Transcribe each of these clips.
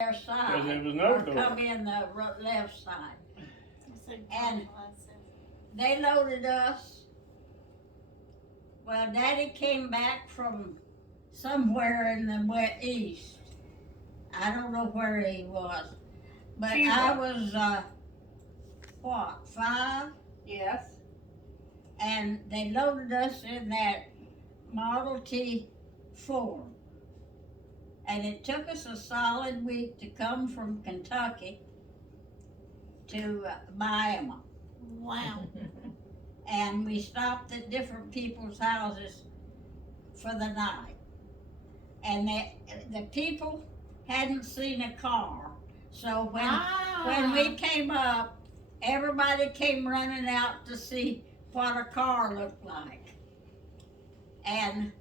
their side, there was no or door. come in the left side. And they loaded us. Well, Daddy came back from somewhere in the east. I don't know where he was, but Cuba. I was, 5? Yes. And they loaded us in that Model T Ford. And it took us a solid week to come from Kentucky to Miami. Wow. And we stopped at different people's houses for the night. And the people hadn't seen a car. So when we came up, everybody came running out to see what a car looked like. And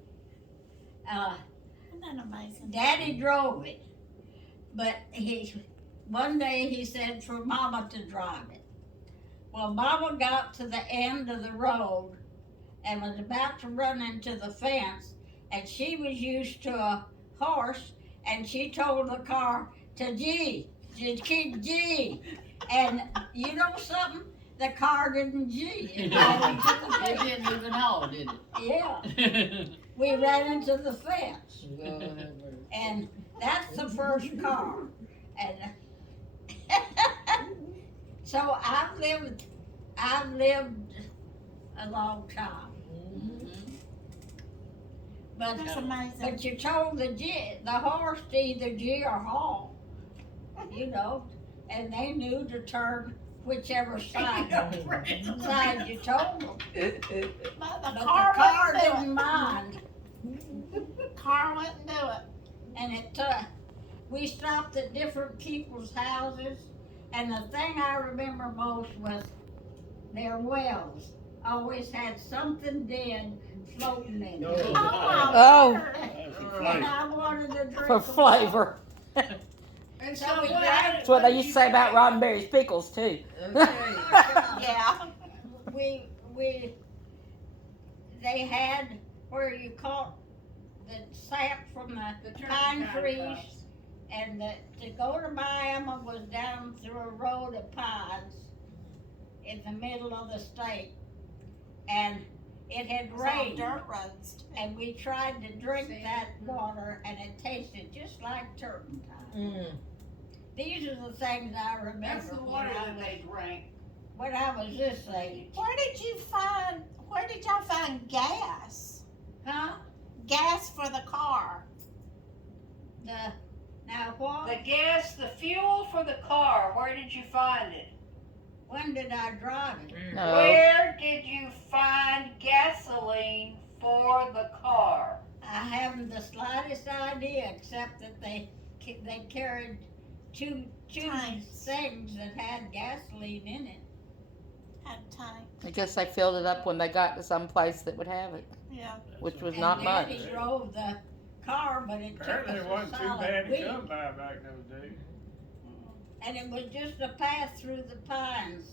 Isn't that amazing? Daddy drove it, but one day he said for Mama to drive it. Well, Mama got to the end of the road and was about to run into the fence, and she was used to a horse, and she told the car to G, and you know something? The car didn't G. It didn't even haul, did Yeah, it? we ran into the fence, and that's the first car, and so I've lived a long time. But That's amazing. but you told the horse to either G or haul, you know, and they knew to turn whichever side you told them. But But the the car, car wouldn't didn't mind, do it. Car wouldn't do it. and we stopped at different people's houses, and the thing I remember most was their wells always had something dead floating in No. it. Oh, my That's a word. And flavor. I wanted to drink For a flavor. And So so we what? That's what they used to say about Roddenberry's pickles too. Yeah. They had where you caught the sap from the pine trees, and to go to Miami was down through a road of pines in the middle of the state, and it had It's all rained, dirt roads. Too. and we tried to drink that water, and it tasted just like turpentine. These are the things I remember That's the water that they drank. when I was this age. Where did y'all find gas? Huh? Gas for the car. Now what? The gas, the fuel for the car, where did you find it? When did I drive it? No. Where did you find gasoline for the car? I haven't the slightest idea, except that they carried two Tanks. things that had gasoline in it. Had tank. I guess they filled it up when they got to some place that would have it, Yeah. which was And not much. Daddy drove the car, but it took Apparently us it a wasn't too solid bad to week. come by back those days. And it was just a path through the pines,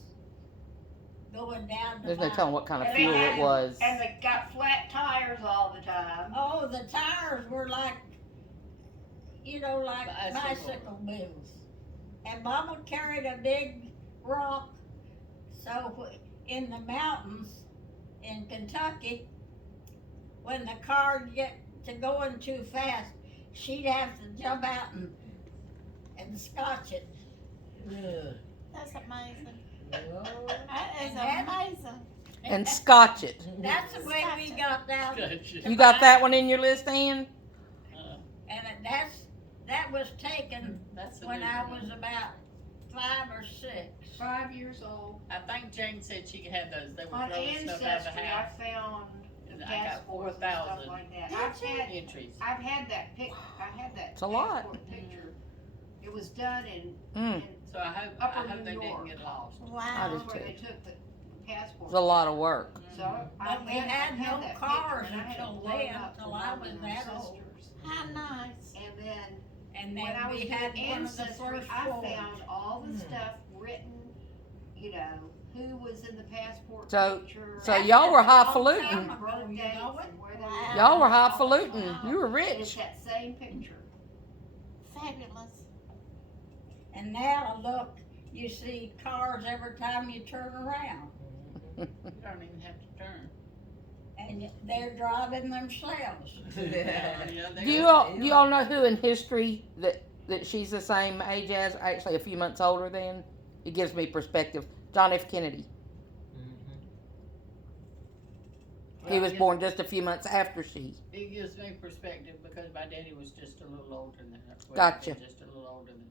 going down the There's no mountain. telling what kind of And fuel they it was. And they got flat tires all the time. Oh, the tires were like, like Bicycle. bicycle wheels. And Mama carried a big rock, so in the mountains in Kentucky, when the car get to going too fast, she'd have to jump out and scotch it. That's amazing. That is And that- amazing. And scotch it. That's the way we got down. You got that one in your list, Ann? And that was taken That's a when good I one. was about 5 or 6. 5 years old. I think Jane said she could have those. They were On throwing stuff out of the Ancestry, I house. found And I gas got force and stuff 4,000 like that. entries. I've had that pic. I had that It's a lot. passport picture. It was done in So I hope Upper they New didn't York. get lost. I Wow. just- where they took the passport. It's a lot of work. So I But we had no that cars picture, and I had until to blow it then, up till for I Mom was and her that old. sisters. How nice. And then And when I then was we doing had one of the Ancestry, first I Fords. found all the stuff written, who was in the passport So- picture. So y'all were Long time highfalutin. ago, birthdays you know it? and where they Wow. were. Y'all were highfalutin. You were It's rich. that same picture. Fabulous. And now, look, you see cars every time you turn around. You don't even have to turn. And they're driving themselves. Yeah, Do you all know who in history that she's the same age as? Actually, a few months older than. It gives me perspective. John F. Kennedy. He was born just a few months after she. It gives me perspective because my daddy was just a little older than her. Well, Gotcha. Just a little older than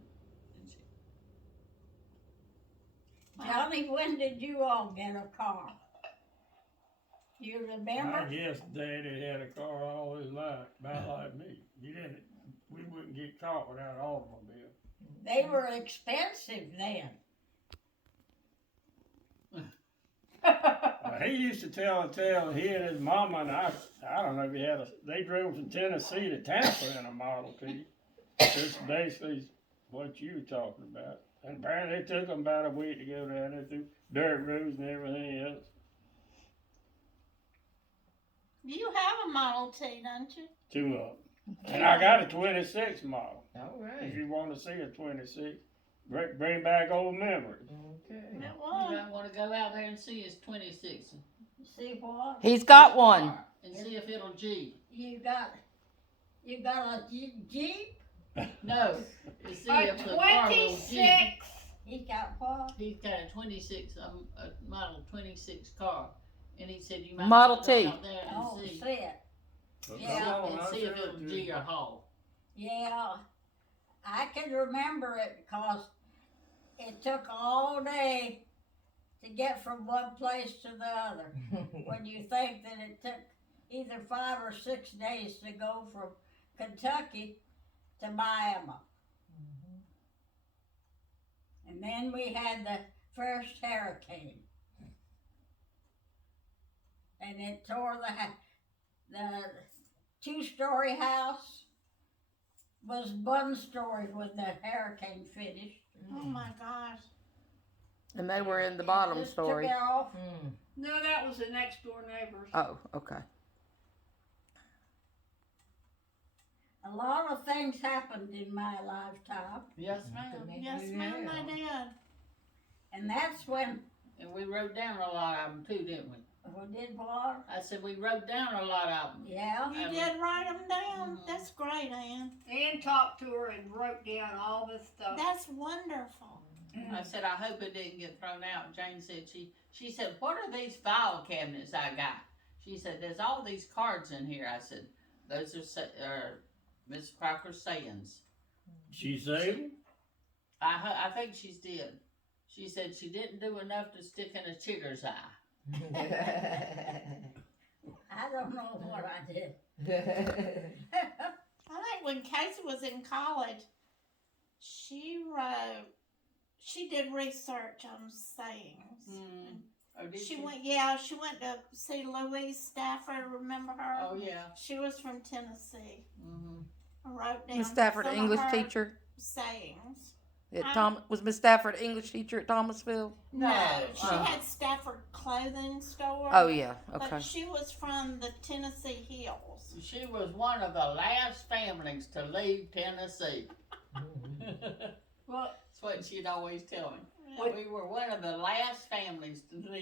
she. Johnny, when did you all get a car? You I remember? guess Daddy had a car all his life, about like me. We wouldn't get caught without an automobile. They were expensive then. He used to tell a tale, he and his mama, and I don't know if they drove from Tennessee to Tampa in a Model T. That's basically what you were talking about. And apparently it took them about a week to go down there through dirt roads and everything else. You have a Model T, don't you? 2 of them. And I got a 26 model. All If right. you want to see a 26, bring back old memories. Okay. It You was. might want to go out there and see his 26. See what? He's got one. And see if it'll G. You got a Jeep? No. To see A if the car will G. 26. He got what? He's got a 26, a Model 26 car. And he said you might Model want to go T. out there and Oh, see. see it. But Yeah, come on, And I'll see if show it it'll to G you. or haul. Yeah, I can remember it because it took all day to get from one place to the other. When you think that it took either 5 or 6 days to go from Kentucky to Miami. And then we had the first hurricane. And it tore the 2-story house was 1 story when the hurricane finished. Oh my gosh. And they were in the It bottom just story. Took it off. No, that was the next door neighbors. Oh, okay. A lot of things happened in my lifetime, Yes, ma'am. Yes, ma'am, I did. and that's when And we wrote down a lot of them too, didn't we? we did what? I said we wrote down a lot of them. Yeah. You Um, did write them down. Mhm. That's great, Ann. And talked to her and wrote down all this stuff. That's wonderful. I said, I hope it didn't get thrown out. Jane said, she said, what are these file cabinets I got? She said, there's all these cards in here. I said, those are Miss Crocker's sayings. She saved I think she's did. She said she didn't do enough to stick in a chigger's eye. I don't know what I did. I think when Casey was in college, she did research on sayings. Mm. Oh, did She she? went to see Louise Stafford, remember her? Oh, yeah. She was from Tennessee. Mm-hmm. I wrote down Miss Stafford, some English of her teacher. sayings. Was Miss Stafford English teacher at Thomasville? No, she No. had Stafford clothing store. Oh yeah, okay. But she was from the Tennessee Hills. She was one of the last families to leave Tennessee. Well, That's what she'd always tell me. What- We were one of the last families to leave